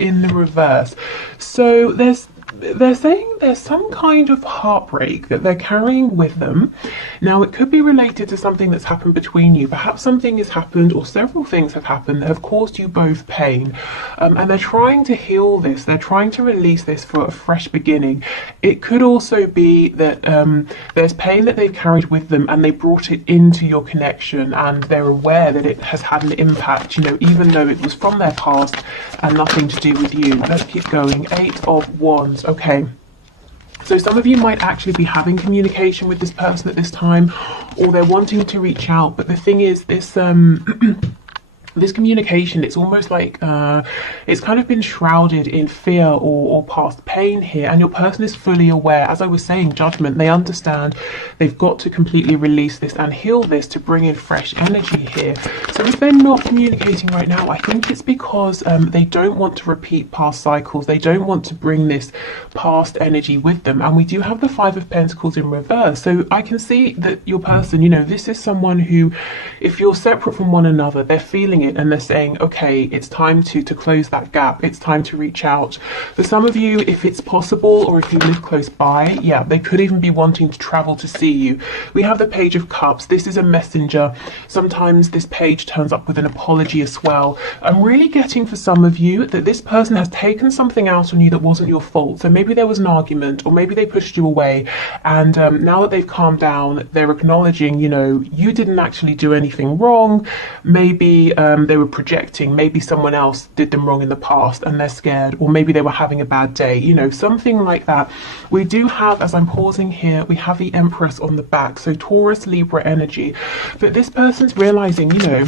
in the reverse. So they're saying there's some kind of heartbreak that they're carrying with them. Now, it could be related to something that's happened between you. Perhaps something has happened, or several things have happened that have caused you both pain. And they're trying to heal this. They're trying to release this for a fresh beginning. It could also be that there's pain that they've carried with them and they brought it into your connection, and they're aware that it has had an impact, you know, even though it was from their past and nothing to do with you. Let's keep going. 8 of Wands. Okay. So some of you might actually be having communication with this person at this time, or they're wanting to reach out. But the thing is, this this communication, it's almost like it's kind of been shrouded in fear or past pain here, and your person is fully aware. As I was saying, judgment, they understand they've got to completely release this and heal this to bring in fresh energy here. So if they're not communicating right now, I think it's because they don't want to repeat past cycles. They don't want to bring this past energy with them. And we do have the 5 of Pentacles in reverse. So I can see that your person, you know, this is someone who, if you're separate from one another, they're feeling it and they're saying, okay, it's time to close that gap. It's time to reach out. For some of you, if it's possible, or if you live close by, yeah, they could even be wanting to travel to see you. We have the Page of Cups. This is a messenger. Sometimes this page turns up with an apology as well. I'm really getting for some of you that this person has taken something out on you that wasn't your fault. So maybe there was an argument, or maybe they pushed you away, and now that they've calmed down, they're acknowledging, you know, you didn't actually do anything wrong. Maybe they were projecting, maybe someone else did them wrong in the past and they're scared, or maybe they were having a bad day, you know, something like that. We do have, as I'm pausing here, we have the Empress on the back, so Taurus, Libra energy. But this person's realizing, you know,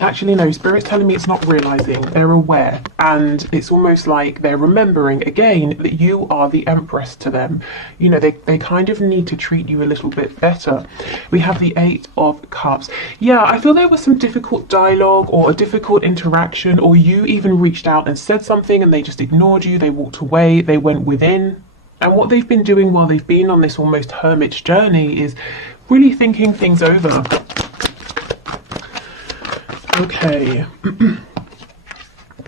actually no, Spirit's telling me it's not realizing, they're aware, and it's almost like they're remembering again that you are the Empress to them. You know, they kind of need to treat you a little bit better. We have the 8 of Cups. Yeah, I feel there was some difficult dialogue or a difficult interaction, or you even reached out and said something and they just ignored you, they walked away, they went within. And what they've been doing while they've been on this almost hermit's journey is really thinking things over. Okay.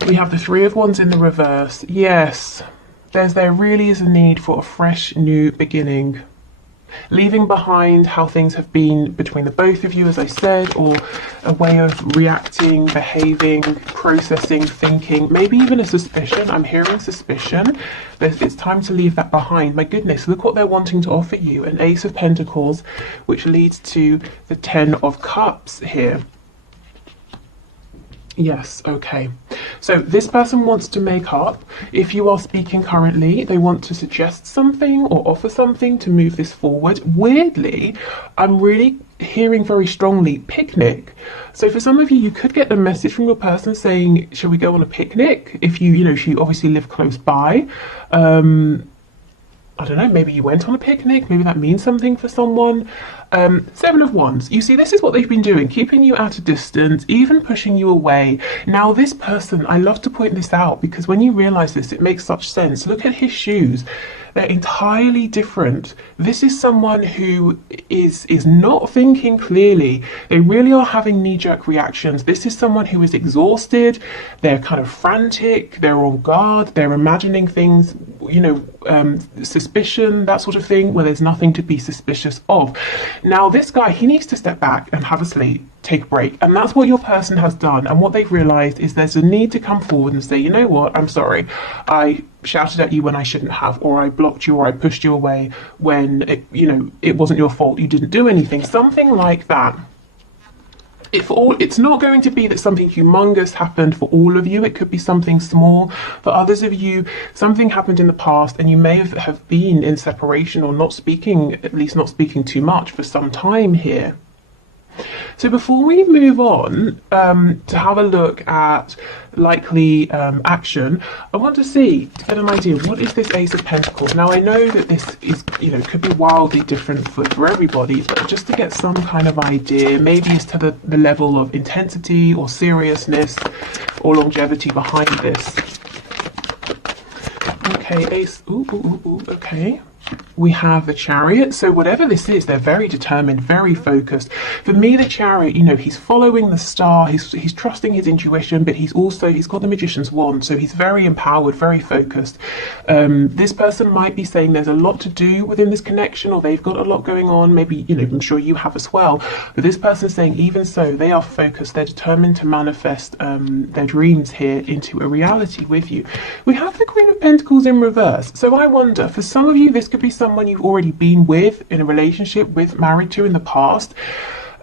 We have the 3 of Wands in the reverse. Yes, there really is a need for a fresh new beginning. Leaving behind how things have been between the both of you, as I said, or a way of reacting, behaving, processing, thinking, maybe even a suspicion. I'm hearing suspicion. It's time to leave that behind. My goodness, look what they're wanting to offer you. An Ace of Pentacles, which leads to the 10 of Cups here. Yes, okay. So this person wants to make up. If you are speaking currently, they want to suggest something or offer something to move this forward. Weirdly, I'm really hearing very strongly picnic. So for some of you, you could get a message from your person saying, shall we go on a picnic? If you know, if you obviously live close by. I don't know, maybe you went on a picnic, maybe that means something for someone. 7 of Wands. You see, this is what they've been doing, keeping you at a distance, even pushing you away. Now, this person, I love to point this out because when you realize this, it makes such sense. Look at his shoes. They're entirely different. This is someone who is not thinking clearly. They really are having knee-jerk reactions. This is someone who is exhausted. They're kind of frantic. They're on guard. They're imagining things, you know, suspicion, that sort of thing, where there's nothing to be suspicious of. Now, this guy, he needs to step back and have a sleep, take a break. And that's what your person has done. And what they've realized is there's a need to come forward and say, you know what, I'm sorry. I shouted at you when I shouldn't have, or I blocked you, or I pushed you away when, it wasn't your fault. You didn't do anything. Something like that. It's not going to be that something humongous happened for all of you. It could be something small. For others of you, something happened in the past and you may have been in separation or not speaking, at least not speaking too much for some time here. So before we move on to have a look at likely action, I want to get an idea, what is this Ace of Pentacles? Now, I know that this is, could be wildly different for everybody, but just to get some kind of idea, maybe as to the level of intensity or seriousness or longevity behind this. Okay, Ace, okay. we have the Chariot. So whatever this is, they're very determined, very focused. For me, the Chariot, you know, he's following the star, he's trusting his intuition, but he's got the Magician's wand, so he's very empowered, very focused. This person might be saying there's a lot to do within this connection, or they've got a lot going on. Maybe, you know, I'm sure you have as well. But this person's saying even so, they are focused, they're determined to manifest their dreams here into a reality with you. We have the Queen of Pentacles in reverse. So I wonder, for some of you, this could be someone you've already been with, in a relationship with, married to in the past.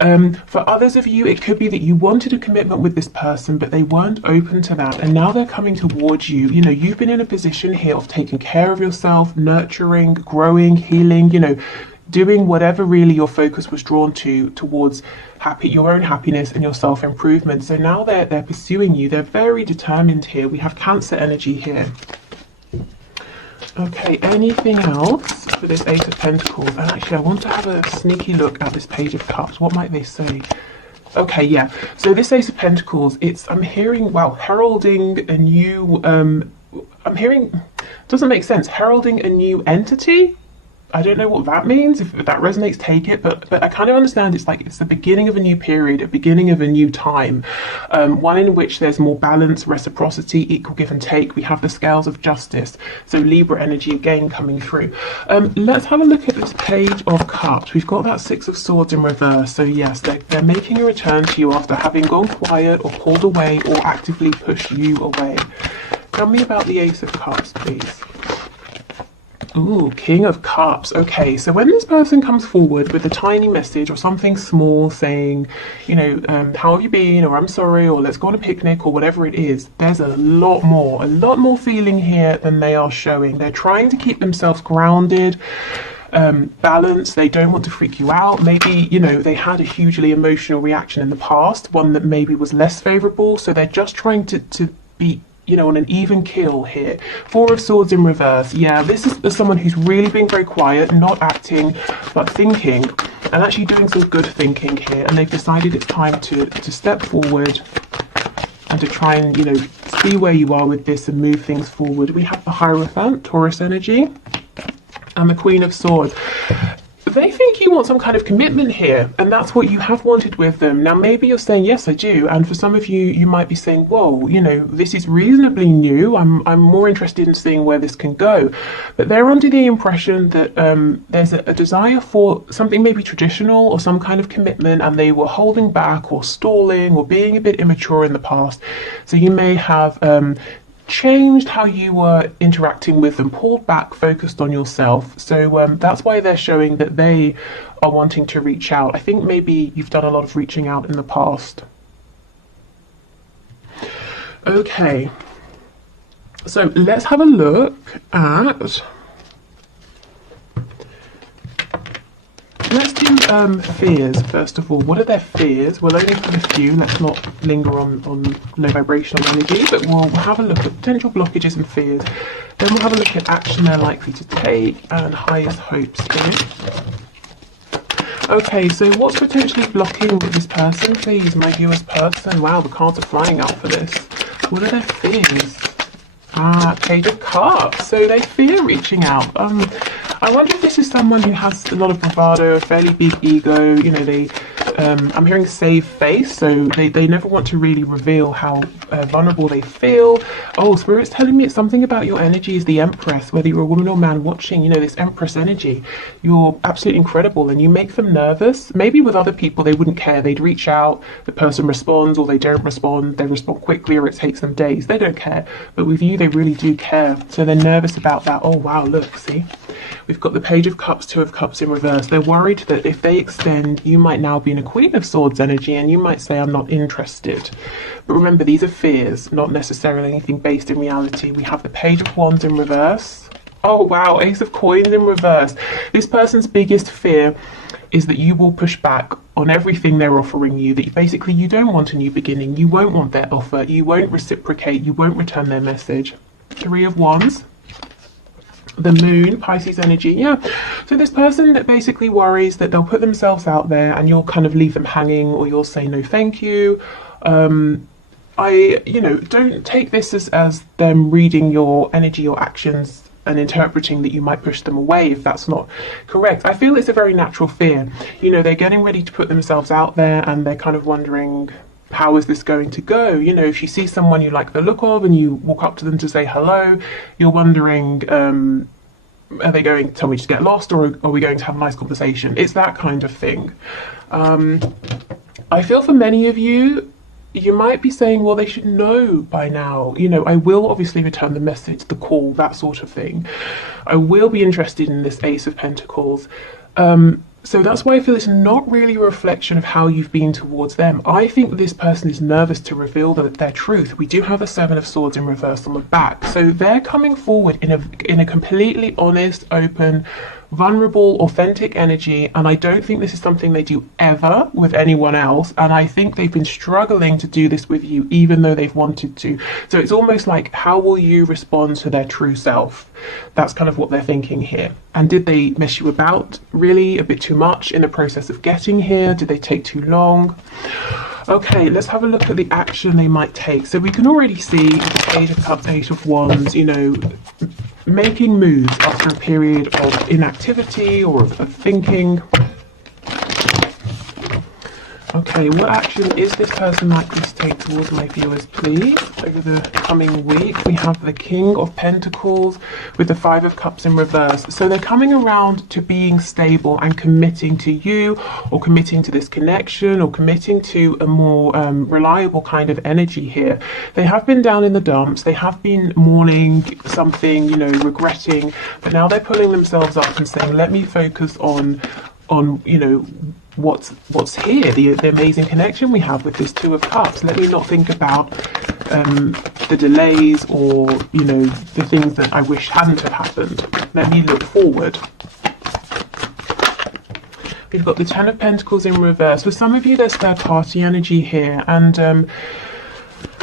For others of you, it could be that you wanted a commitment with this person, but they weren't open to that, and now they're coming towards you. You know, you've been in a position here of taking care of yourself, nurturing, growing, healing, you know, doing whatever really your focus was drawn towards your own happiness and your self-improvement. So now they're pursuing you. They're very determined here. We have Cancer energy here. Okay, anything else for this Ace of Pentacles? And actually, I want to have a sneaky look at this Page of Cups. What might they say? Okay, yeah. So this Ace of Pentacles, I'm hearing, wow, heralding a new, I'm hearing, doesn't make sense, heralding a new entity? I don't know what that means. If that resonates, take it. But I kind of understand it's like it's the beginning of a new period, a beginning of a new time, one in which there's more balance, reciprocity, equal give and take. We have the scales of justice. So Libra energy again coming through. Let's have a look at this Page of Cups. We've got that Six of Swords in reverse. So yes, they're making a return to you after having gone quiet or pulled away or actively pushed you away. Tell me about the Ace of Cups, please. Ooh, King of Cups. Okay, so when this person comes forward with a tiny message or something small saying, you know, how have you been, or I'm sorry, or let's go on a picnic, or whatever it is, there's a lot more feeling here than they are showing. They're trying to keep themselves grounded, balanced. They don't want to freak you out. Maybe, you know, they had a hugely emotional reaction in the past, one that maybe was less favorable, so they're just trying to be, you know, on an even keel here. Four of Swords in reverse. Yeah, this is someone who's really being very quiet, not acting, but thinking, and actually doing some good thinking here. And they've decided it's time to step forward and to try and, you know, see where you are with this and move things forward. We have the Hierophant, Taurus energy, and the Queen of Swords. They think you want some kind of commitment here, and that's what you have wanted with them. Now, maybe you're saying, yes, I do. And for some of you, you might be saying, whoa, you know, this is reasonably new. I'm more interested in seeing where this can go. But they're under the impression that there's a desire for something maybe traditional or some kind of commitment, and they were holding back or stalling or being a bit immature in the past. So you may have changed how you were interacting with them, pulled back, focused on yourself. So that's why they're showing that they are wanting to reach out. I think maybe you've done a lot of reaching out in the past. Okay, so let's have a look at, let's do fears first of all. What are their fears? We'll only put a few. Let's not linger on low vibrational energy, but we'll have a look at potential blockages and fears. Then we'll have a look at action they're likely to take and highest hopes here. Okay, so what's potentially blocking with this person, please, my viewers person? Wow, the cards are flying out for this. What are their fears? Page of Cups. So they fear reaching out. I wonder if this is someone who has a lot of bravado, a fairly big ego. You know, I'm hearing save face, so they never want to really reveal how vulnerable they feel. Oh, Spirit's telling me it's something about your energy is the Empress, whether you're a woman or man watching, you know, this Empress energy. You're absolutely incredible, and you make them nervous. Maybe with other people, they wouldn't care. They'd reach out, the person responds, or they don't respond. They respond quickly, or it takes them days. They don't care. But with you, they really do care. So they're nervous about that. Oh, wow, look, see? We've got the Page of Cups, Two of Cups in reverse. They're worried that if they extend, you might now be in a Queen of Swords energy, and you might say, I'm not interested. But remember, these are fears, not necessarily anything based in reality. We have the Page of Wands in reverse. Oh, wow, Ace of Coins in reverse. This person's biggest fear is that you will push back on everything they're offering you, that basically you don't want a new beginning, you won't want their offer, you won't reciprocate, you won't return their message. Three of Wands. The Moon, Pisces energy, yeah. So this person that basically worries that they'll put themselves out there and you'll kind of leave them hanging, or you'll say no thank you. Don't take this as them reading your energy or actions and interpreting that you might push them away if that's not correct. I feel it's a very natural fear. You know, they're getting ready to put themselves out there and they're kind of wondering, how is this going to go? You know, if you see someone you like the look of and you walk up to them to say hello, you're wondering, are they going to tell me to get lost, or are we going to have a nice conversation? It's that kind of thing. I feel for many of you, you might be saying, well, they should know by now. You know, I will obviously return the message, the call, that sort of thing. I will be interested in this Ace of Pentacles. So that's why I feel it's not really a reflection of how you've been towards them. I think this person is nervous to reveal their truth. We do have the Seven of Swords in reverse on the back. So they're coming forward in a completely honest, open, vulnerable, authentic energy, and I don't think this is something they do ever with anyone else, and I think they've been struggling to do this with you even though they've wanted to. So it's almost like, how will you respond to their true self? That's kind of what they're thinking here. And did they mess you about really a bit too much in the process of getting here? Did they take too long? Okay, let's have a look at the action they might take. So we can already see the Page of Cups, Eight of Wands, you know, making moves after a period of inactivity or of thinking. Okay, what action is this person likely to take towards my viewers, please, over the coming week? We have the King of Pentacles with the Five of Cups in reverse. So they're coming around to being stable and committing to you, or committing to this connection, or committing to a more reliable kind of energy here. They have been down in the dumps. They have been mourning something, you know, regretting, but now they're pulling themselves up and saying, let me focus on you know, what's here, the amazing connection we have with this Two of Cups. Let me not think about the delays or, you know, the things that I wish hadn't have happened. Let me look forward. We've got the Ten of Pentacles in reverse. For some of you, there's third party energy here, and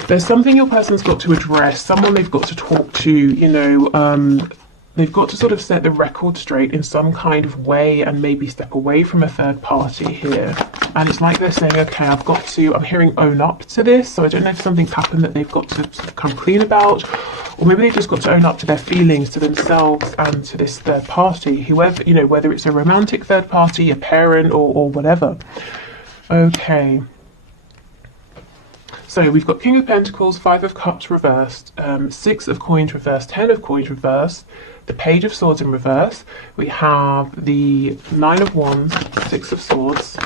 there's something your person's got to address, someone they've got to talk to, you know, they've got to sort of set the record straight in some kind of way and maybe step away from a third party here. And it's like they're saying, okay, I'm hearing own up to this. So I don't know if something's happened that they've got to sort of come clean about, or maybe they've just got to own up to their feelings, to themselves and to this third party, whoever, you know, whether it's a romantic third party, a parent, or whatever. Okay. So we've got King of Pentacles, Five of Cups reversed, Six of Coins reversed, Ten of Coins reversed, the Page of Swords in reverse. We have the Nine of Wands, Six of Swords.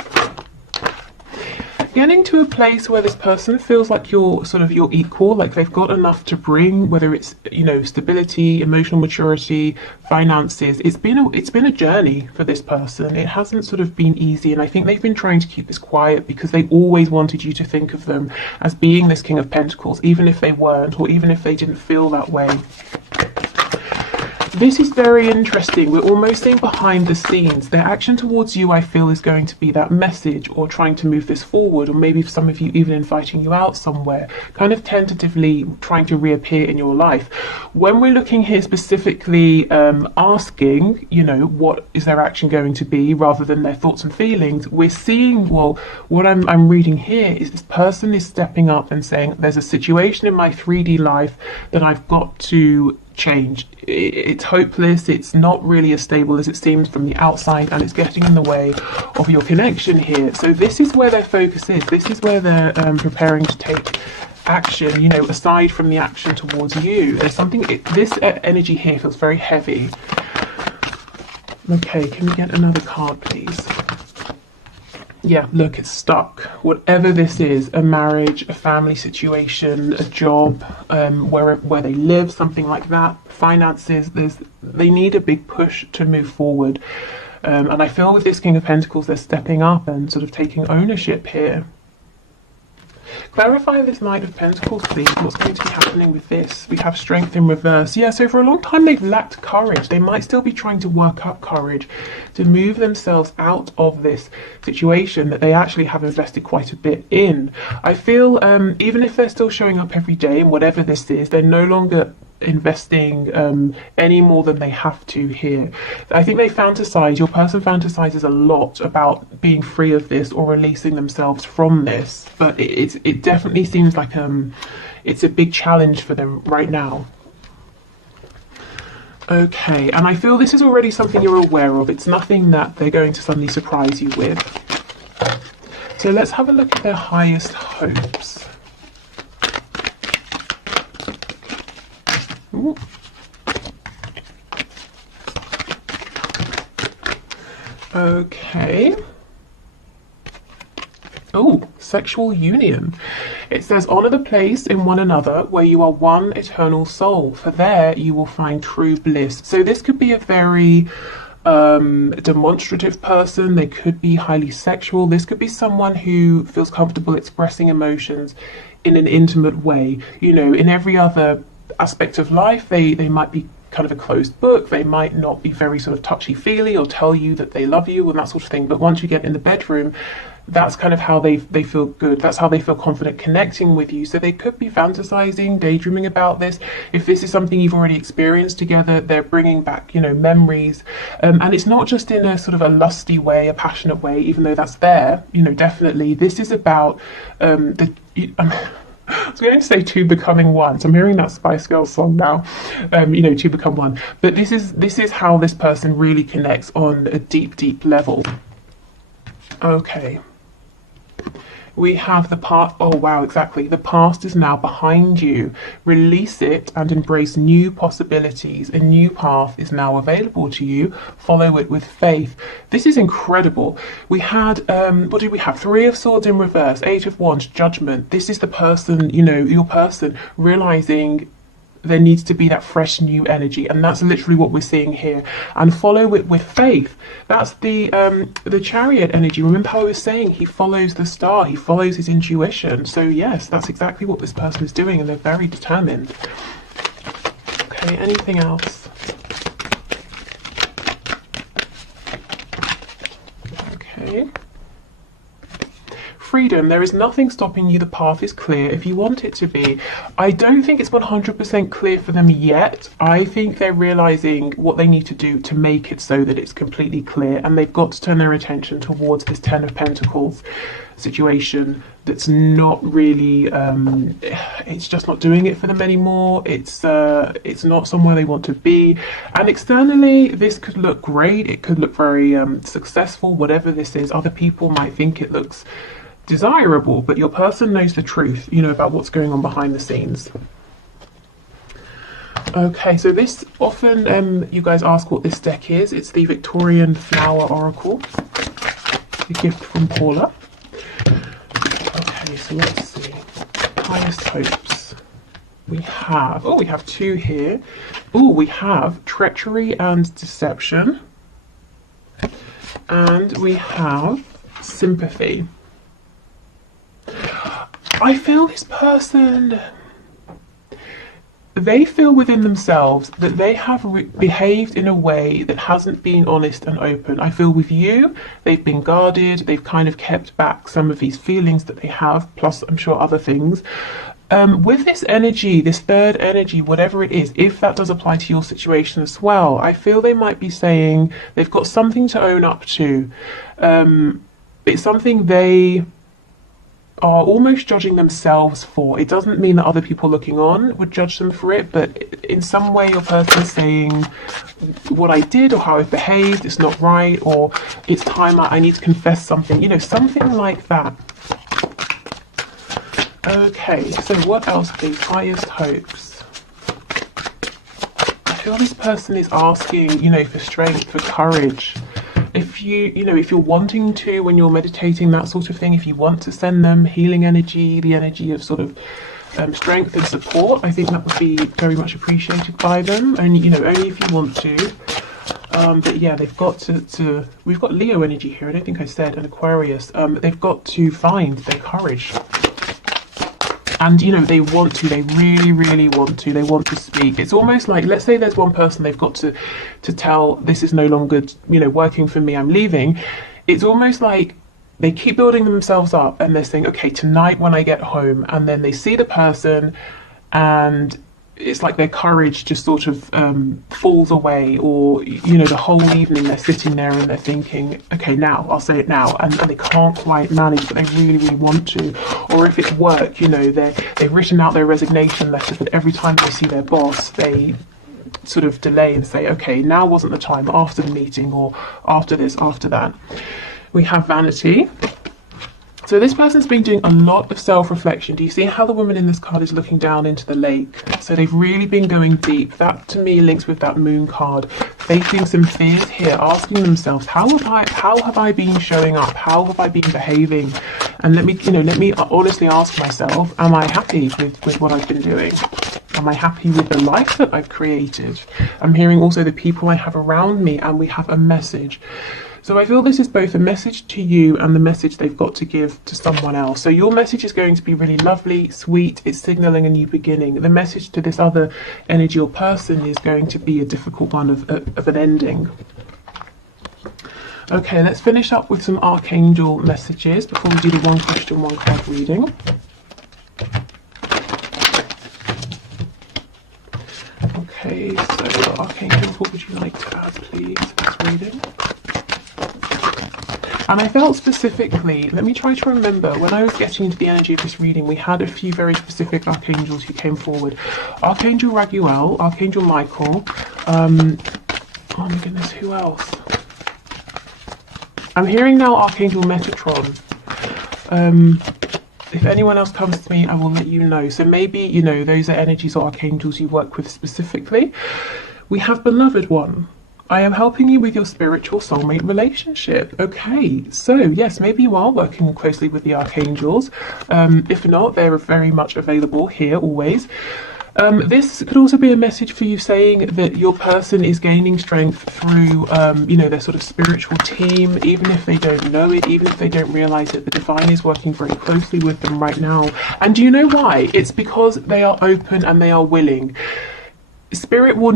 Getting to a place where this person feels like you're your equal, like they've got enough to bring, whether it's, you know, stability, emotional maturity, finances. It's been a journey for this person. It hasn't sort of been easy, and I think they've been trying to keep this quiet because they always wanted you to think of them as being this King of Pentacles, even if they weren't, or even if they didn't feel that way. This is very interesting. We're almost seeing behind the scenes. Their action towards you, I feel, is going to be that message, or trying to move this forward, or maybe for some of you even inviting you out somewhere, kind of tentatively trying to reappear in your life. When we're looking here specifically asking, you know, what is their action going to be rather than their thoughts and feelings, we're seeing, well, what I'm reading here is this person is stepping up and saying, there's a situation in my 3D life that I've got to change. It's hopeless, it's not really as stable as it seems from the outside, and it's getting in the way of your connection here. So this is where their focus is. This is where they're preparing to take action, you know, aside from the action towards you. There's something, this energy here feels very heavy. Okay, can we get another card, please? Yeah, look, it's stuck. Whatever this is, a marriage, a family situation, a job, where they live, something like that, finances, they need a big push to move forward. And I feel with this King of Pentacles, they're stepping up and sort of taking ownership here. Clarify this Knight of Pentacles, please. What's going to be happening with this? We have Strength in reverse. Yeah, so for a long time they've lacked courage. They might still be trying to work up courage to move themselves out of this situation that they actually have invested quite a bit in. I feel even if they're still showing up every day and whatever this is, they're no longer investing any more than they have to here. I think they fantasize, your person fantasizes a lot about being free of this or releasing themselves from this, but it definitely seems like it's a big challenge for them right now. Okay, and I feel this is already something you're aware of. It's nothing that they're going to suddenly surprise you with. So let's have a look at their highest hopes. Ooh. Okay. Oh, sexual union. It says, honour the place in one another where you are one eternal soul, for there you will find true bliss. So this could be a very demonstrative person. They could be highly sexual. This could be someone who feels comfortable expressing emotions in an intimate way. You know, in every other aspect of life, they might be kind of a closed book. They might not be very sort of touchy-feely or tell you that they love you and that sort of thing. But once you get in the bedroom, that's kind of how they feel good. That's how they feel confident connecting with you. So they could be fantasizing, daydreaming about this. If this is something you've already experienced together, they're bringing back, you know, memories. And it's not just in a sort of a lusty way, a passionate way, even though that's there, you know, definitely. This is about I was going to say two becoming one. So I'm hearing that Spice Girls song now, you know, two become one. But this is how this person really connects on a deep, deep level. Okay. We have the past. Oh, wow, exactly. The past is now behind you. Release it and embrace new possibilities. A new path is now available to you. Follow it with faith. This is incredible. We had, what did we have? Three of Swords in reverse, Eight of Wands, Judgment. This is the person, you know, your person realizing there needs to be that fresh new energy, and that's literally what we're seeing here. And follow it with faith. That's the Chariot energy. Remember how I was saying he follows the star, he follows his intuition. So yes, that's exactly what this person is doing, and they're very determined. Okay, anything else? Okay. Freedom. There is nothing stopping you. The path is clear if you want it to be. I don't think it's 100% clear for them yet. I think they're realizing what they need to do to make it so that it's completely clear, and they've got to turn their attention towards this Ten of Pentacles situation that's not really it's just not doing it for them anymore. It's not somewhere they want to be, and externally this could look great, it could look very successful. Whatever this is, other people might think it looks desirable, but your person knows the truth, you know, about what's going on behind the scenes. Okay, so this often you guys ask what this deck is. It's the Victorian Flower Oracle, a gift from Paula. Okay, so let's see. Highest hopes. We have two here. Oh, we have treachery and deception, and we have sympathy. I feel this person, they feel within themselves that they have behaved in a way that hasn't been honest and open. I feel with you, they've been guarded, they've kind of kept back some of these feelings that they have, plus I'm sure other things. With this energy, this third energy, whatever it is, if that does apply to your situation as well, I feel they might be saying they've got something to own up to. It's something they are almost judging themselves for. It doesn't mean that other people looking on would judge them for it, but in some way your person is saying what I did or how I behaved, it's not right, or it's time I need to confess something, you know, something like that. Okay, so what else are these highest hopes? I feel this person is asking, you know, for strength, for courage. If you're wanting to, when you're meditating, that sort of thing, if you want to send them healing energy, the energy of sort of strength and support, I think that would be very much appreciated by them. Only if you want to. But yeah, they've got to we've got Leo energy here, I don't think I said, and Aquarius. They've got to find their courage. And, you know, they want to, they really, really want to, they want to speak. It's almost like, let's say there's one person they've got to tell, this is no longer, you know, working for me, I'm leaving. It's almost like they keep building themselves up and they're saying, okay, tonight when I get home, and then they see the person and it's like their courage just sort of falls away, or, you know, the whole evening they're sitting there and they're thinking, okay, now, I'll say it now, and they can't quite manage, but they really, really want to. Or if it's work, you know, they've written out their resignation letters, but every time they see their boss, they sort of delay and say, okay, now wasn't the time, after the meeting, or after this, after that. We have vanity. So this person's been doing a lot of self-reflection. Do you see how the woman in this card is looking down into the lake? So they've really been going deep. That to me links with that moon card, facing some fears here, asking themselves, how have I been showing up? How have I been behaving? And let me honestly ask myself, am I happy with what I've been doing? Am I happy with the life that I've created? I'm hearing also the people I have around me, and we have a message. So I feel this is both a message to you and the message they've got to give to someone else. So your message is going to be really lovely, sweet, it's signaling a new beginning. The message to this other energy or person is going to be a difficult one of an ending. Okay, let's finish up with some archangel messages before we do the one question, one card reading. Okay, so archangels, what would you like to add, please, to this reading? And I felt specifically, let me try to remember, when I was getting into the energy of this reading, we had a few very specific archangels who came forward. Archangel Raguel, Archangel Michael, oh my goodness, who else? I'm hearing now Archangel Metatron. If anyone else comes to me, I will let you know. So maybe, those are energies or archangels you work with specifically. We have Beloved One. I am helping you with your spiritual soulmate relationship. Okay, so yes, maybe you are working closely with the archangels. If not, they're very much available here always. This could also be a message for you saying that your person is gaining strength through, their sort of spiritual team, even if they don't know it, even if they don't realize it. The divine is working very closely with them right now. And do you know why? It's because they are open and they are willing. Spirit will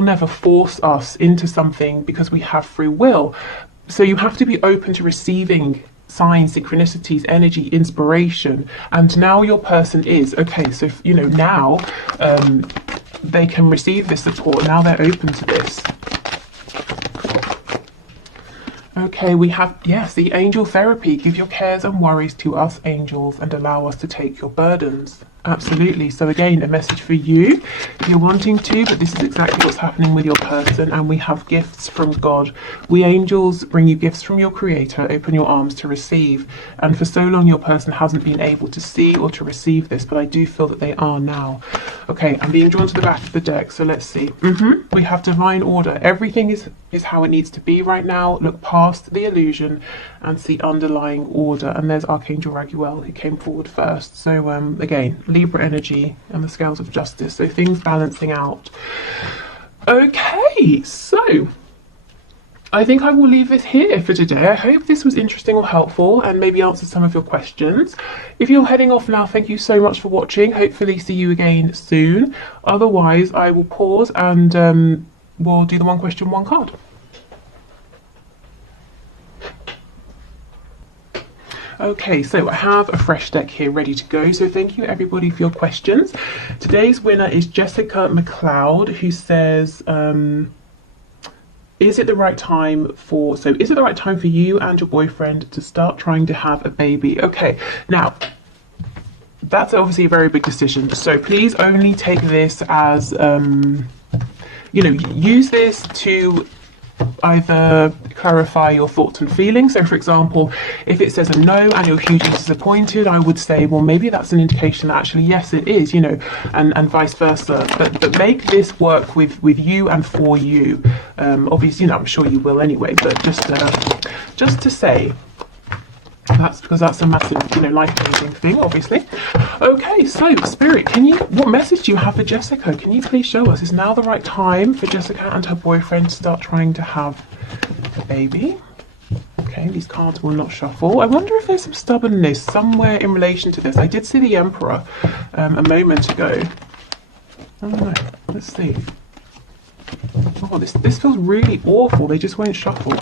never force us into something because we have free will. So you have to be open to receiving signs, synchronicities, energy, inspiration. And now your person is. Okay, so, now they can receive this support. Now they're open to this. Okay, we have, yes, the angel therapy. Give your cares and worries to us, angels, and allow us to take your burdens. Absolutely. So again, a message for you if you're wanting to, but this is exactly what's happening with your person. And we have gifts from God. We angels bring you gifts from your creator. Open your arms to receive. And for so long, your person hasn't been able to see or to receive this, but I do feel that they are now. Okay, I'm being drawn to the back of the deck. So let's see. We have divine order. Everything is how it needs to be right now. Look past the illusion and see underlying order. And there's Archangel Raguel who came forward first. So again, Libra energy and the scales of justice. So things balancing out. Okay, so I think I will leave this here for today. I hope this was interesting or helpful and maybe answered some of your questions. If you're heading off now, thank you so much for watching. Hopefully see you again soon. Otherwise, I will pause and we'll do the one question, one card. Okay, so I have a fresh deck here ready to go. So thank you everybody for your questions. Today's winner is Jessica McLeod, who says, is it the right time for you and your boyfriend to start trying to have a baby? Okay, now that's obviously a very big decision. So please only take this as, use this to either clarify your thoughts and feelings. So for example, if it says a no and you're hugely disappointed, I would say, well, maybe that's an indication that actually yes it is, and vice versa, but make this work with you and for you. Obviously, I'm sure you will anyway, but just to say, that's because that's a massive, life-changing thing, obviously. Okay, so Spirit, what message do you have for Jessica? Can you please show us? Is now the right time for Jessica and her boyfriend to start trying to have a baby? Okay, these cards will not shuffle. I wonder if there's some stubbornness somewhere in relation to this. I did see the Emperor a moment ago. I don't know. Let's see. Oh, this feels really awful. They just won't shuffle.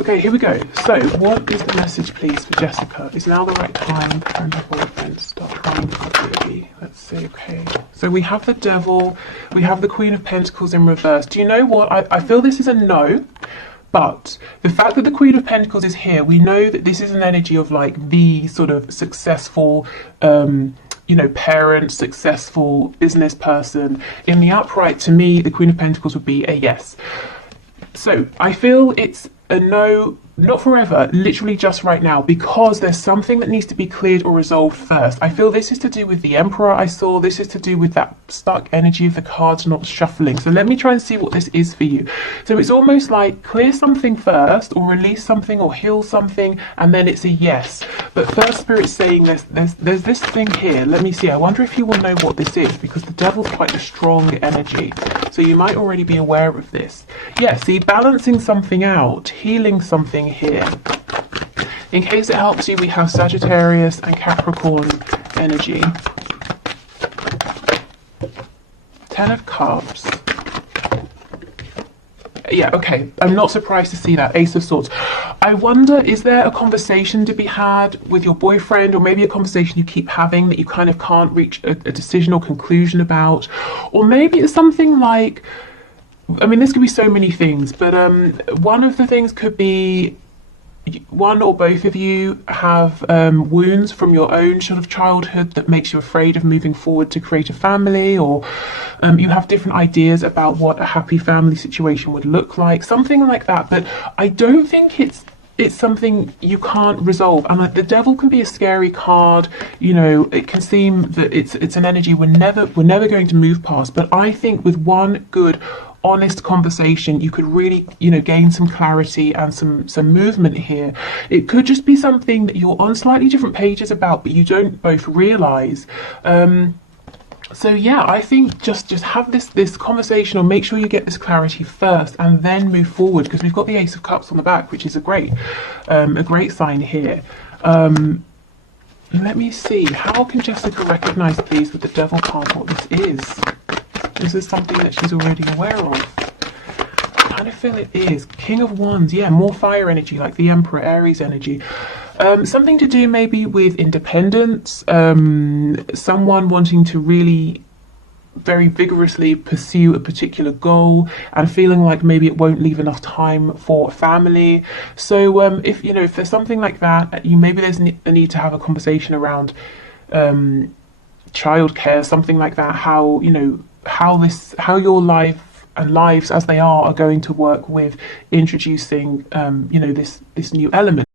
Okay, here we go. So, what is the message, please, for Jessica? Is now the right time for her and her boyfriend to start trying for a baby? Let's see, okay. So we have the Devil, we have the Queen of Pentacles in reverse. Do you know what? I feel this is a no, but the fact that the Queen of Pentacles is here, we know that this is an energy of like the sort of successful, parent, successful business person. In the upright, to me, the Queen of Pentacles would be a yes. So I feel it's a no, not forever, literally just right now, because there's something that needs to be cleared or resolved first. I feel this is to do with the Emperor I saw. This is to do with that stuck energy of the cards not shuffling. So let me try and see what this is for you. So it's almost like clear something first, or release something, or heal something, and then it's a yes. But first, Spirit's saying there's this thing here. Let me see. I wonder if you will know what this is, because the Devil's quite a strong energy. So you might already be aware of this. Yeah, see, balancing something out, healing something here. In case it helps you, we have Sagittarius and Capricorn energy. Ten of Cups. Yeah, okay. I'm not surprised to see that. Ace of Swords. I wonder, is there a conversation to be had with your boyfriend, or maybe a conversation you keep having that you kind of can't reach a decision or conclusion about? Or maybe it's something like, I mean, this could be so many things, but one of the things could be one or both of you have wounds from your own sort of childhood that makes you afraid of moving forward to create a family, or you have different ideas about what a happy family situation would look like, something like that. But I don't think it's something you can't resolve. And like, the Devil can be a scary card. It can seem that it's an energy we're never going to move past. But I think with one good, honest conversation, you could really, gain some clarity and some movement here. It could just be something that you're on slightly different pages about, but you don't both realize. So yeah, I think just have this conversation, or make sure you get this clarity first, and then move forward, because we've got the Ace of Cups on the back, which is a great sign here. Let me see. How can Jessica recognize, please, with the Devil card, what this is? This is something that she's already aware of. I kind of feel it is. King of Wands, yeah, more fire energy, like the Emperor, Aries energy. Something to do maybe with independence, someone wanting to really very vigorously pursue a particular goal and feeling like maybe it won't leave enough time for family. So if there's something like that, maybe there's a need to have a conversation around childcare, something like that, how your life and lives as they are going to work with introducing this new element.